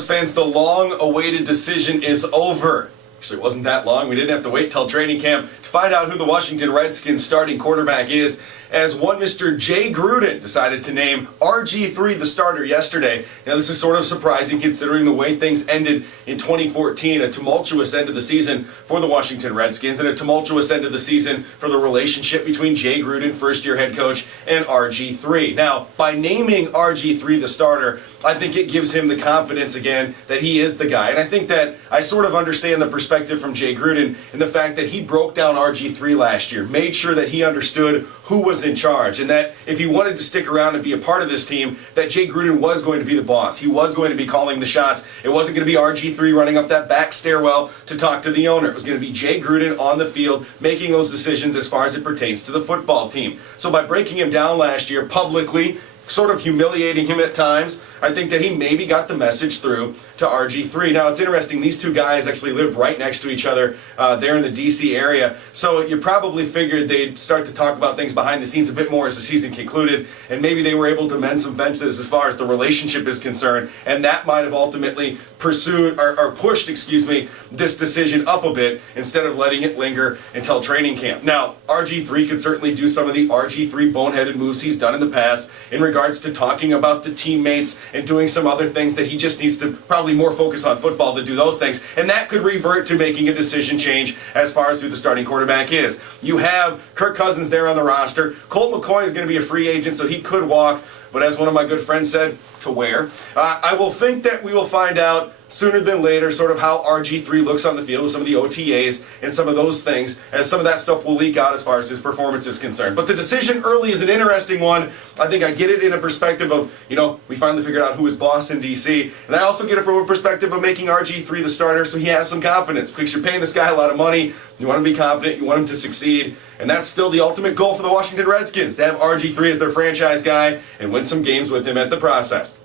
sports fans, the long-awaited decision is over. Actually, it wasn't that long. We didn't have to wait till training camp to find out who the Washington Redskins starting quarterback is, as one Mr. Jay Gruden decided to name RG3 the starter yesterday. Now, this is sort of surprising considering the way things ended in 2014, a tumultuous end of the season for the Washington Redskins and a tumultuous end of the season for the relationship between Jay Gruden, first-year head coach, and RG3. Now, by naming RG3 the starter, I think it gives him the confidence again that he is the guy. And I think that I sort of understand the perspective from Jay Gruden in the fact that he broke down RG3 last year, made sure that he understood who was in charge, and that if he wanted to stick around and be a part of this team, that Jay Gruden was going to be the boss. He was going to be calling the shots. It wasn't going to be RG3 running up that back stairwell to talk to the owner. It was going to be Jay Gruden on the field making those decisions as far as it pertains to the football team. So by breaking him down last year publicly, sort of humiliating him at times, I think that he maybe got the message through to RG3. Now, it's interesting, these two guys actually live right next to each other. They're in the D.C. area, so you probably figured they'd start to talk about things behind the scenes a bit more as the season concluded, and maybe they were able to mend some fences as far as the relationship is concerned, and that might have ultimately pursued, or pushed, this decision up a bit instead of letting it linger until training camp. Now, RG3 could certainly do some of the RG3 boneheaded moves he's done in the past in regards to talking about the teammates and doing some other things that he just needs to probably more focus on football to do those things. And that could revert to making a decision change as far as who the starting quarterback is. You have Kirk Cousins there on the roster. Colt McCoy is going to be a free agent, so he could walk. But as one of my good friends said, to where? I will think that we will find out sooner than later sort of how RG3 looks on the field with some of the OTAs and some of those things, as some of that stuff will leak out as far as his performance is concerned. But the decision early is an interesting one. I think I get it in a perspective of, we finally figured out who is boss in D.C. And I also get it from a perspective of making RG3 the starter so he has some confidence, because you're paying this guy a lot of money. You want him to be confident. You want him to succeed. And that's still the ultimate goal for the Washington Redskins, to have RG3 as their franchise guy and win some games with him at the process.